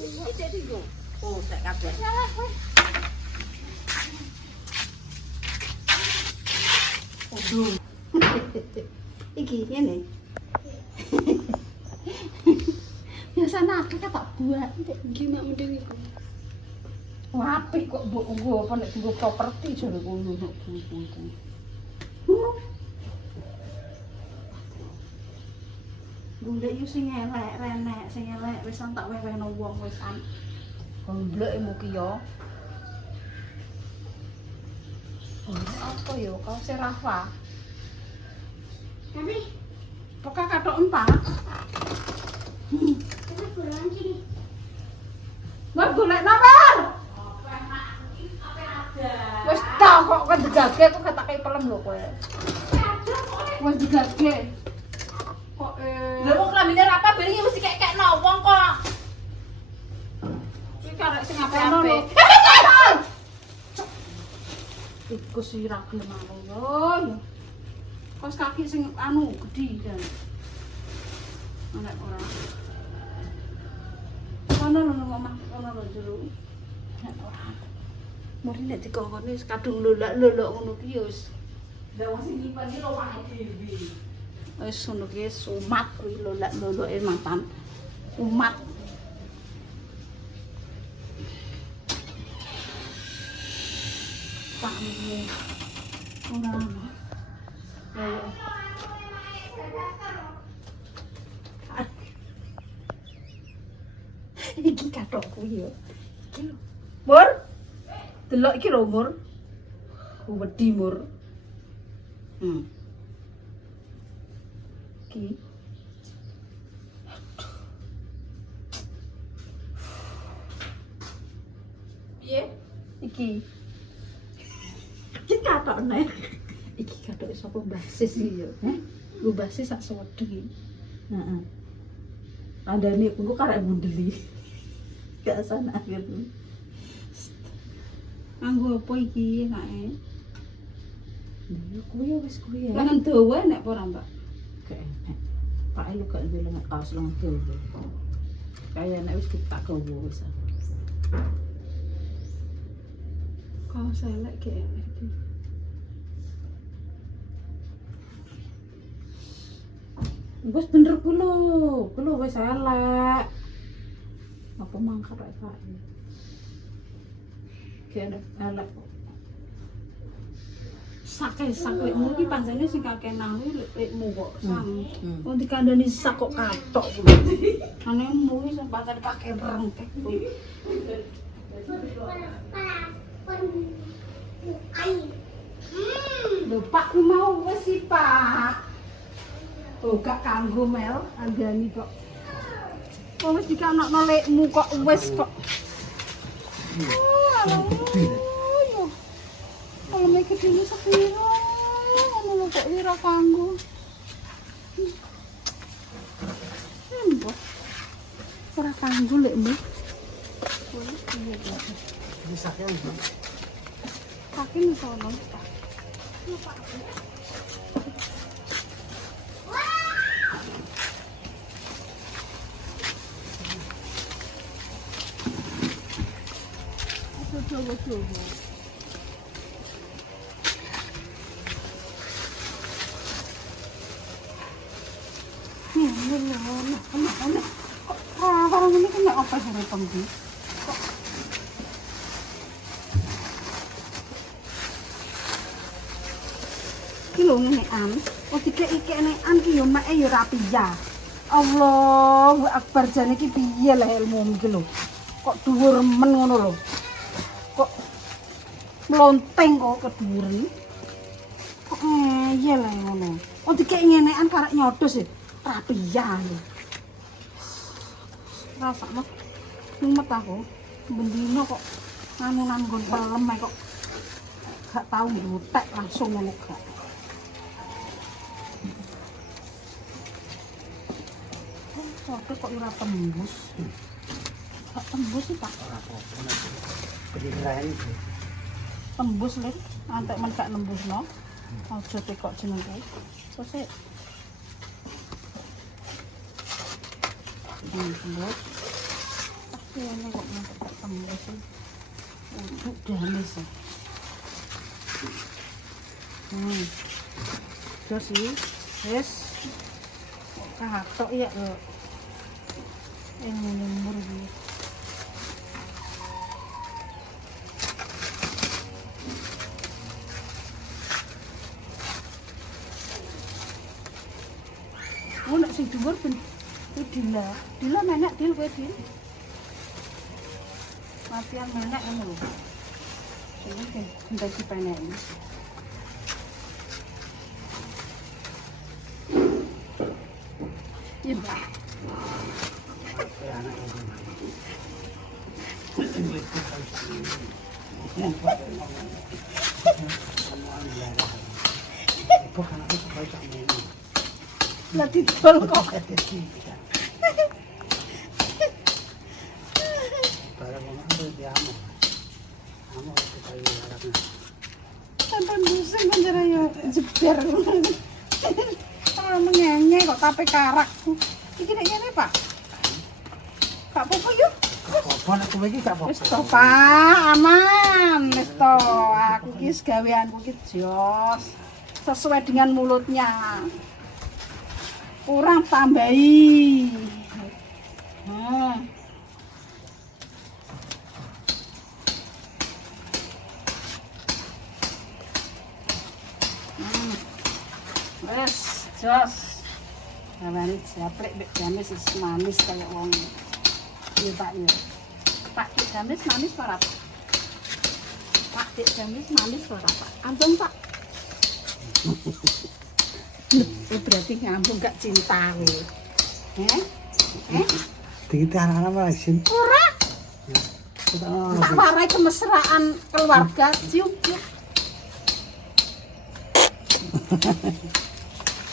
Iki cek dinggo. Oh, sek kabeh. Aduh. Iki ngene. Biasane akeh tak buat. Iki mak mending iku. Wah, apik kok mbok nggo apa nek dienggo properti jare ngono kok buku. Golek yo sing elek renek, sing elek wis tak wewehno wong wisan. Golek mugi yo. Oh, apa yo kau Rafa? Tapi Poka katok empat. kita pulang sini. Mbak golek nomor. Wis tau kok kan digage kok gak tak kei pelem lho kowe. Wis digage. Kok Lha kok klambine apa beri mesti kek-kekno wong kok. iki karek sing Ape-ape. ape-ape. Iku sira gelem aku yo. Kos kaki sing anu gedhi kan. Nek ora. Ono lho omah, ono lho jero. Nek ora. Mari nek dikongkone kadung lolak-lolok ngono ki yo wis. Lah wong sing nyimpen iki omahke dhewe. Wis ngono ki sumat kuwi lolak-loloke mantan umat. Pamne. Ora ono. Iki katokku yo. Iki lho. Mur. Delok iki lho, Mur. Wedi, Mur. Iki. Piye? Iki. Iki katokne. Iki katoke sapa basis iki yo, Nggo basis sak sewedhi. Heeh. Andane engko karek bundeli. Gak sana gitu. Anggo apa iki enake? Lha kuwi wis kuwi ya. Lengan dawa nek apa ora, Mbak? Gak enak. Pak lu gak duwe lengan kaos lengan dawa. Kaya nek wis tak gawa wis. Kaos elek gak enak iki. Wis bener kulo wis elek. Apa mangkat rek Pak? Kene elek. Sakmu iki pancene sing kakenan kuwi lekmu kok sang. Wong dikandani sak kok katok kuwi. Anemu wis pancen pakai rengkek kuwi. Lho Pak ku mau wis sih Pak. Oh gak kanggo Mel, andani kok. Kok wis dikanakno lekmu kok wis kok. Oh, kalau make dene sepiro? Ngono kok ora kanggo. Mbok. Ora kanggo lekmu. Bisa kan? Kaki nih sono. Coba. Nah. Kok orang ini kena apa sih penggi? Ki lho ngenekan. Oh dikek-ikek nekan ki yo mek yo rapi ya. Allahu Akbar jane iki piye lah ilmu iki lho. Kok dhuwur men ngono lho. Kok mlonteng kok kedhuwuren. Kok iya lah ngono. Oh dikek ngenekan karek nyodos e. Rapi ya lho. Rasane mumet aku. Bendino kok nganu nang nggon pelem kok gak tau ngutek langsung ngono gak. Kok ora tembus. Gak tembus sih, Pak. Kedengeran itu. Tembus lho, antek men gak nembusno. Aja tekok jenenge. Terus tembus. Ini kok nggak ketemu sih. Ujuk damis ya. Terus ini, yes. Kok katok ya lo. Ini nomor ini. Oh, nak sing dhuwur ben Dila. Dila menek dil kowe dil. Mafian menek ngono lho. Sing gendeng dipeneki. Iya, Pak. Ya anak ini. Bukan aku baca ini. Lah didol kok. Barang orang itu dia amo itu kayu barangnya. Tanpa pusing kan cara ya jeber. Mengenge kok tape karak. Iki nek ngene, Pak. Gak apa-apa yuk. Apa aku lagi gak apa-apa. Wis to, Pak, aman. Wis to, aku ki gaweanku ki jos. Sesuai dengan mulutnya. Kurang tambahi. Wes, jos. Gaweane japlek mek gamis wis manis kaya wong. Iya, Pak ya. Pak Dik gamis manis ora, Pak? Pak Dik gamis manis ora, Pak? Ampun, Pak. Berarti ngambung gak cinta kowe. Dikit anak-anak masin. Ora. Kita Tak warai kemesraan keluarga, cium-cium.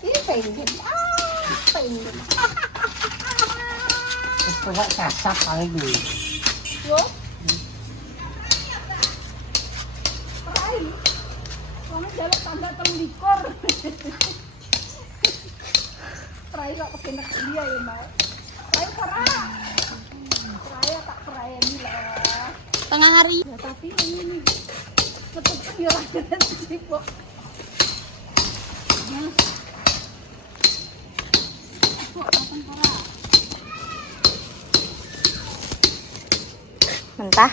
Ini pengen. Pengen. coba kasap paling nih. Yo. Rai. Kamu jalan tanda 23. Rai kok kepenak dia ya, Mbak. Rai ora. Rai tak peraya ini lah. Tengah hari. Ya tapi ini tetep yo ora kena kok. Nah. Kok kapan ora? Mentah.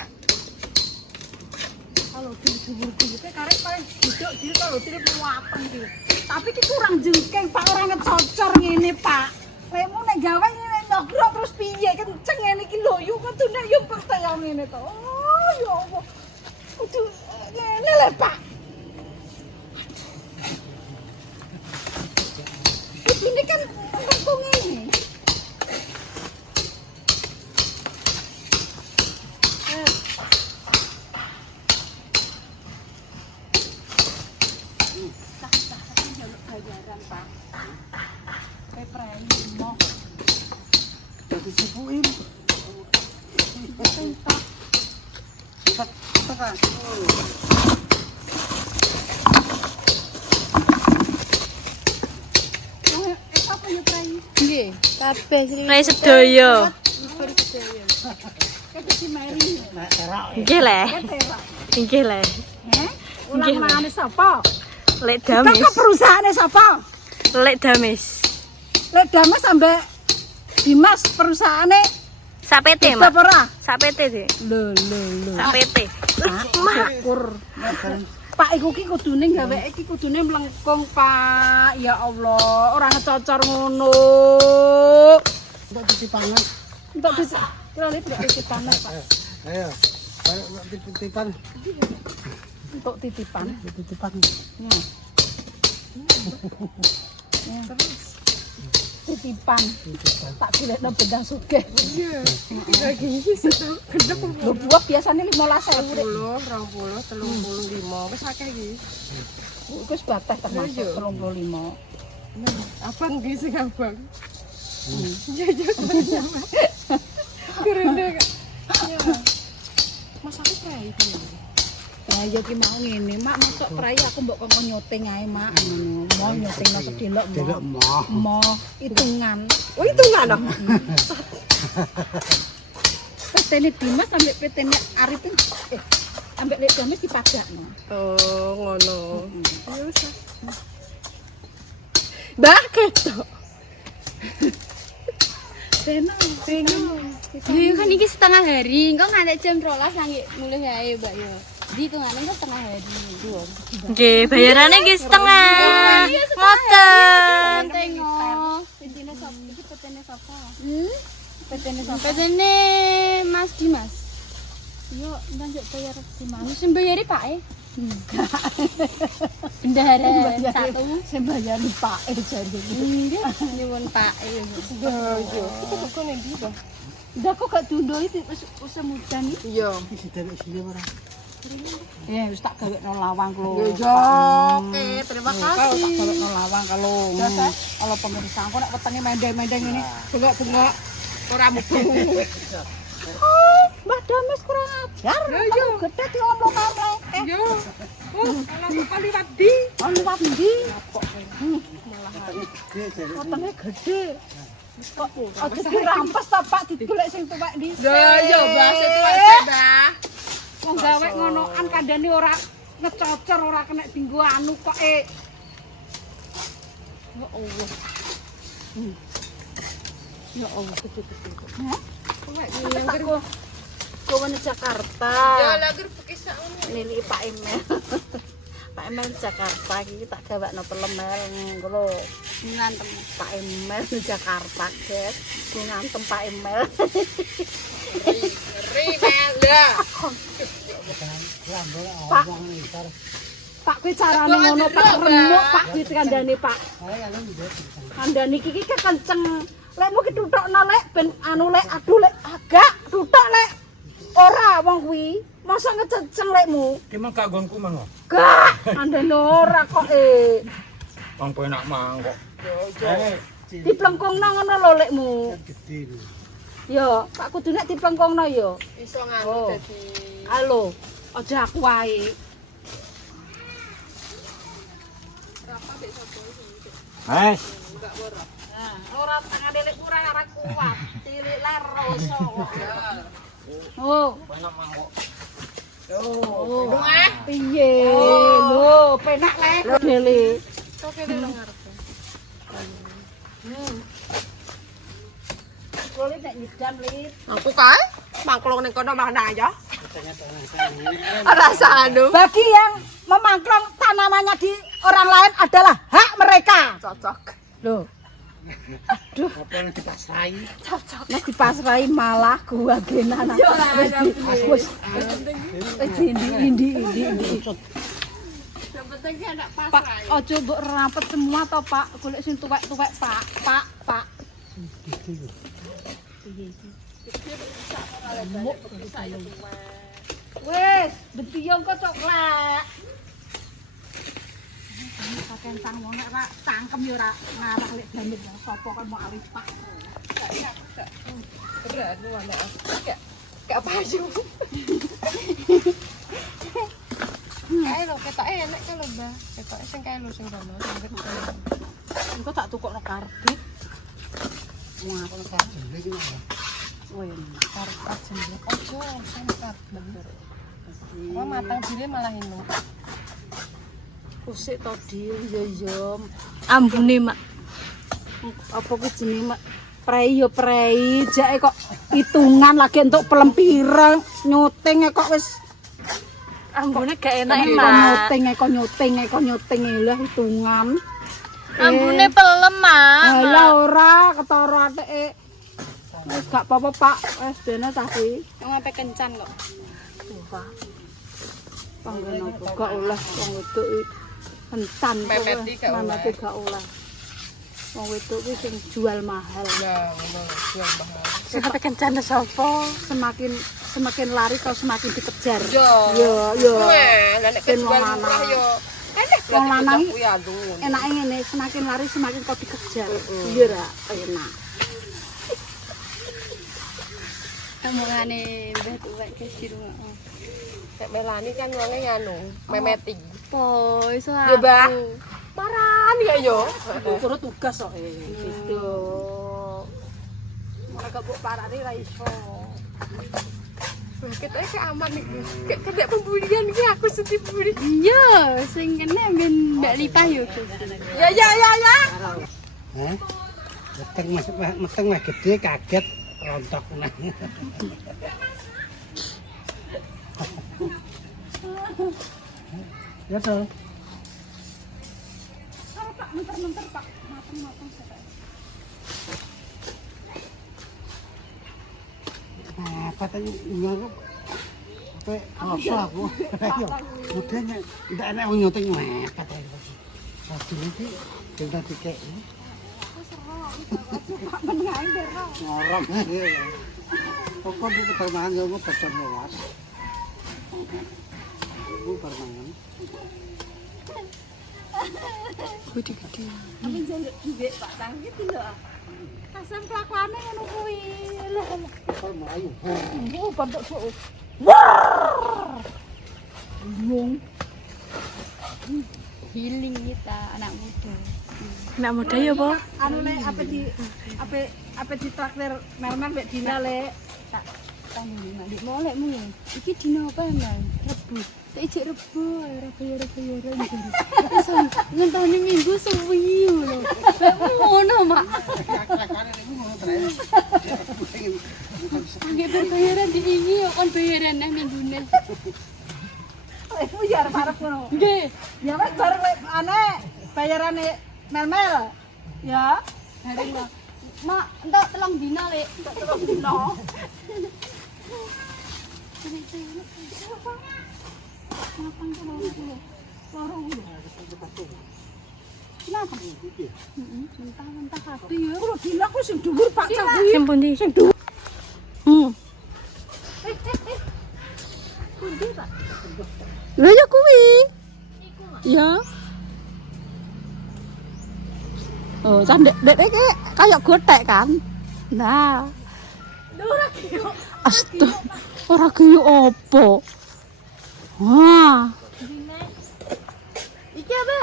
Kalau dibur-bur karek paling duduk diri kalau diri muatan diri. Tapi ki kurang jengking Pak, ora ngecocor ngene Pak. Lemu nek gawe ngene nyogrok terus piye kenceng ngene iki lho yu kudune yo percaya ngene to. Oh ya Allah. Kudu ngene lho Pak. Ini kan kok ngene. Bayaran Pak. Pepreni mo. Jadi sipuin. Entak. Tekan. Apa ya Prai? Nggih, kabeh Prai sedaya. Baru sedaya. Kayak si Mary. Nek terak. Nggih le. Ketera. Nggih le. Heh? Ulang-ulangane sapa? Lek Kan Damis. kok perusahaane sapa? Lek Damis. Lek Damas sampe Dimas perusahaane Sak PT, tetep Mak. ora? Sak PT sih. Lho. Sak PT. Syukur. Pak iku ki kudune gawe iki kudune mlengkung, Pak. Ya Allah, ora ngecocor ngono. Untuk titipanan. Entuk kira lihat titipan, Pak. Ayo. Ayo titipan. Untuk titipan. Titipan. Ya. Terus titipan. Tak dilekno bendang sugih. Iya. Lagi iso gendep Lho buah biasane 15.000 rek. 20, 30, 35. Wis akeh iki. Iku wis batas termasuk 35. Nah, abang iki sing abang. Iya, iya. Keren Kak. Iya. Mas aku kayak iki. Nah, ya ki mau ngene, Mak, mosok prai aku mbok kok nyoting ae, Mak. Ngono. Mau nyotingno sedelok, Delok Mak. mah. Mo hitungan. Oh, itu enggak no. Wis PT-ne Dimas sampai PT-ne Arifin ambek Lek Damis dipadakno. Oh, ngono. Ya wis. Mbah ketok. Seno. Iya kan iki setengah hari, engko nganti jam 12 nangik mulih ae, Mbak ya. Di hitungane kok setengah hari. Nggih, bayarane nggih setengah. Ngoten. Tengok. PT-ne sapa? Iki PT-ne sapa? PT-ne sapa? PT-ne Mas Dimas. Yo, ndak bayar gimana? Sing bayari Pak e. Bendahara satu. Sing bayar Pak jare. Nggih, nyuwun Pak e. Yo, itu kok ning ndi, Mbah? Ndak kok gak diundoi wis mudan iki. Iya. Iki sederek sini ora. Ya wis tak gawekno lawang lho. Yo, oke, terima kasih. Tak gawekno lawang kalau kalau pemirsa kok nek wetenge mendeng-mendeng ini bengok-bengok Ora mubeng. Mbah Damis kurang ajar. Yo. Gede diomong karo Yo. Oh, ala kali wadi. ono liwat ndi? Gede. Wetenge gede. Kok aja dirampes ta Pak digolek sing tuwek dhisik. Yo, Mbah, setuwek sih, Mbah. Wong gawe ngonoan kandhane ora ngecocor ora kena dienggo anu kok Ya Allah. Ya Allah gede-gede kok. Hah? Kowe nang Jakarta. Ya, lager bekisa ngono. Nili Pak Emel. Pak Emel Jakarta iki tak gawakno pelemel ngono. Ngantem Pak Emel di Jakarta, guys. Ku ngantem Pak Emel. Ngeri, Mel. Ya. Lambel Pak. awang ntar. Pak kuwi carane ngono Pak remuk Pak kuwi kandhane Pak. Ae anu ndet. Kandhane iki kenceng. Lekmu ki tutokno lek ben anu lek aduh lek agak tutok lek. Ora wong kuwi. Masa ngececeng lekmu? Ki mah gak nggonku mah. Gak, kandhane ora kok Wong penak mang kok. Ae diplengkungno ngono lho lekmu. gede lho. Yo, Pak kudu nek diplengkungno yo. Iso nganu Oh. dadi Halo, aja aku wae. Hai. Nah, ora tangane lek kurang ora kuat. Tilik lar rasa kok. Oh, Penak mang kok. oh. Piye? Lho, penak lek dele. kok kene nang ngarepe. Kole nek nyedam lit. Aku kae mangklong ning kono mana aja. Tengah-tengah. Rasa anu. Bagi yang memangklong tanamannya di orang lain adalah hak mereka. Cocok. Loh, Apa yang dipasrai? nek dipasrai malah gua genan. Wis indi. Yang penting ki anak pas. Pak, ojo mbok rampet semua to, Pak. Golek sing tuwek-tuwek, Pak. Pak. Gede lho. Wis, bentiyong kok coklat. Pakai tang ngono ora cangkem yo ora ngarah lek damit sapa kan mau awis Pak. Berat lu anak. Kayak payu. Kae lho ketoke enek kan lho, Mbah. Ketoke sing kae lho sing kono sing gede. Engko tak tukokno karbit. Apa kajen iki lho. Wih, Karbit jenenge. Ojo sing karbit. Oh, matang dhewe malah inu. usik to yo. Ambune, Mak. Apa ku jenenge Mak? Prei yo prei, jake kok hitungan lagi untuk pelempiran, nyuting kok wis Ambune gak enak, kok Mak. nyuting lho hitungan. Ambune pelem, Mak. Halah ora ketara atike. Wis gak apa-apa, Pak. Wis dene ta kuwi. Wong ape kencan kok. Panggono gak oleh wong wedok iki entan kok. Memeti gak oleh. Memeti gak oleh. Wong wedok iki sing jual mahal. Ya, ngono jual mahal. Sampe kencana sapa? Semakin lari kau semakin dikejar. Yo. Yo. Weh, lah nek Ben kejual wong murah lanang. yo. Enak Wong lanang kuwi andung. enake ngene, semakin lari semakin kau dikejar. Iya ra, enak. Omongane mbah tuwek guys di rumah. Nek Melani kan wonge nganu, memeti. Po iso Yo, Mbah. Maran ya yo. Turut tugas kok gitu. Ora kok parane ra iso. Kita kayak aman nih. Kayak kena pembulian ki aku sedih pembuli. Iya, sing kena ben Mbak Lipah yo. Ya. Hah? Meteng mah gede kaget rontok nang. Ya toh. Pak, mentar-mentar Pak. Matang-matang saya. Apa tadi aku? Aku. Ayo. Mudanya ndak enak wong nyuting apa tadi. Pasti iki kita tikek. Pak mengain dero. Ngorong. Pokok di permangan yo pecah lewat. Aku permangan. Gede-gede. Tapi njaluk dhuwit Pak Tang iki lho. Asam kelakuane ngono kuwi. Lho. Kok melayu. Oh, bentuk sok. Wah! Bingung. Healing kita anak muda. Nak muda ya, Po? Anu le apa di traktir Merman mbek Dina le. Tak tanggung Dik molek mu. Iki dino apa emang? Rebu. Tak ijek rebu, rebo. Wis ngenteni minggu suwi lho. Ngono, Mak. Nggih berbayaran diingi kon bayaran nang minggune. Iku ya arep ngono. Nggih. Ya wis bareng ane bayarane mel-mel. Ya. Bareng kok. Mak, entuk 3 dina, Lek. Terus dino. Kenapa? Mentah-mentah kabeh ya. Kulo dina ku sing dhuwur Pak Cak. Sing pundi? Sing dhuwur. Lho ya kuwi. Ya. Oh, candek dek kayak gotek kan. Nah. Ora kiyo. Astaga. Ora guyu opo? Wah. Iki apa?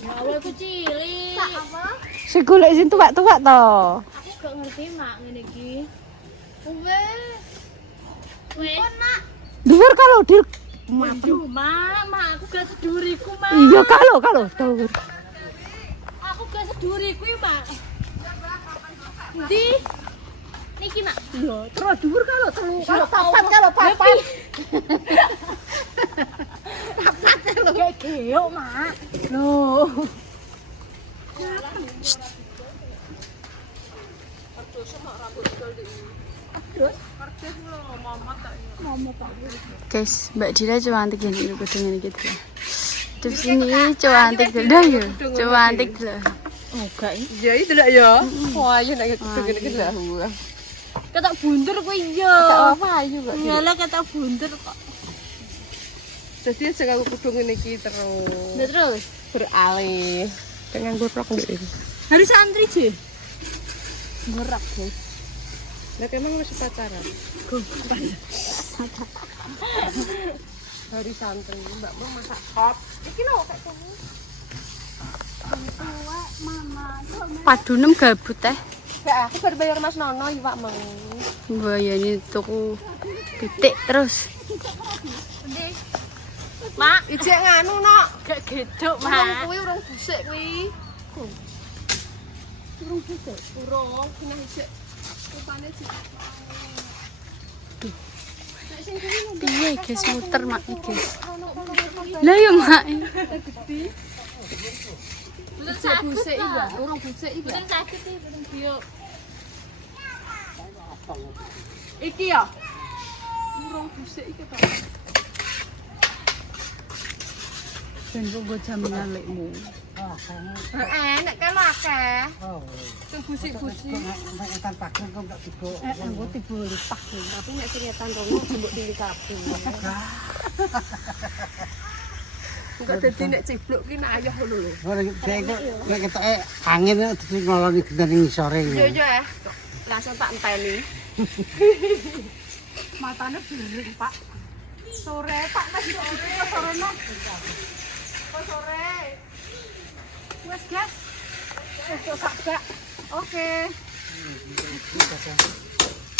Ya Allah aku cilik. Apa? Sing golek sing tuwek-tuwek to. Aku gak ngerti mak ngene iki. Wes. Wes. Mak. Dhuwur kalau di Aduh, mak aku gak seduriku, mak. iya kalau dhuwur. Aku gak seduriku ya, mak. Ndi? Niki, mak. Lho, terus dhuwur kalau papat kalau papat. Papat lho kayak geok, Mak. Lho. Guys, Mbak Dira cantik gini lho kudungan gitu. Terus sini cantik dah ya. Cantik lah. Oh, gak. Ya itu dah ya. Wah, ya nak gede-gede lah. Kata bundur kuwi yo. Apa ayu kok. Ngalah kata bundur kok. Jadi sing aku kudu ngene iki terus Nah, terus beralih dengan gorok ndek iki. hari santri je. Gerak, guys. Lah emang masih pacaran? Hari santri, Mbak Mau masak sop. Iki lho kayak ngono. Padunem gabut teh. Gak, aku baru bayar Mas Nono iwak mau. Bayani tuku pitik terus. Mak, ijek nganu nok. Gak geduk, Urung busik kuwi. Urung busik. Urung kena ijek. Rupane ijek. Piye guys muter mak guys. Lah ya mak. Ijek busik iya, urung busik iya. Betul sakit iki, betul bio. Iki ya. Urung busik iki to. Ben kok go jaminan lekmu. Nek kan akeh. Oh. Sing busik-busik. Nek etan pager kok gak tiba. Anggo tiba lipah. Tapi nek sing etan rono jembuk dili kabeh. Enggak dadi nek cibluk ki nak ayoh ngono lho. Ora nek ketoke angin terus ngoloni gendane ngisore. Yo yo langsung tak enteni. Matane biru, Pak. Sore, Pak, masih sore no. Kok sore? Wes, Gas. Wes sak gak. Oke.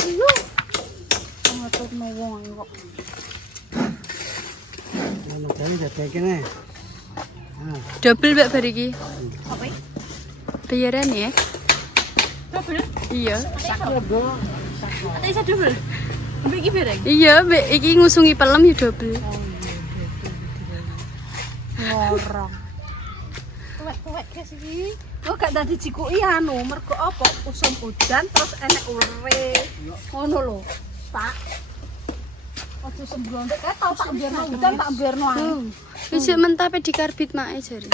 Iya. Ngaturno wong kok. Ngono gawe dadi kene. Double Mbak bar iki. Apa ya? Bayaran ya? Double? Iya. Ada isa double? Mbak iki bareng? Iya, Mbak iki ngusungi pelem ya double. Ngorong. Tuwek-tuwek guys iki. Kok gak dadi jikuki anu, mergo apa? Usum udan terus enek ure. Ngono lho, Pak. Ojo sembrono. Tau tak mbierno udan, tak mbierno angin. Wis mentah pe dikarbit mae jare.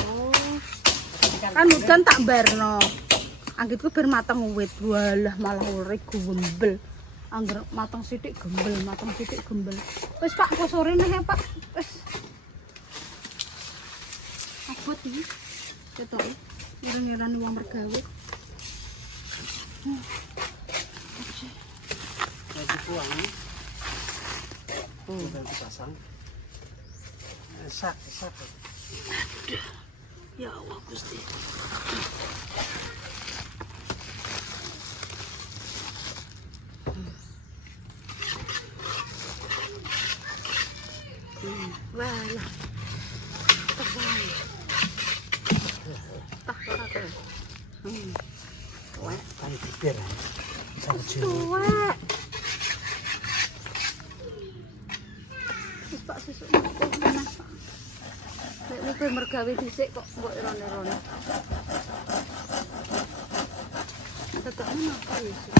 Kan udan tak mbarno. Anggitku ber mateng uwit. Walah malah ure gumbel. Angger mateng sithik gembel, mateng sithik gembel. Wis Pak, kok sore neh ya, Pak. Wis. Abot iki. Ketok. Ngira-ngirani wong mergawe. Jadi puang. Udah dipasang. Sak. Ya Allah Gusti. Walah. Kali pikir. Sarjana. Tuwek. Wis Pak sesuk meneh Pak. Nek niku mergawe dhisik kok mbok rone-rone. Tetekane apa ya sih?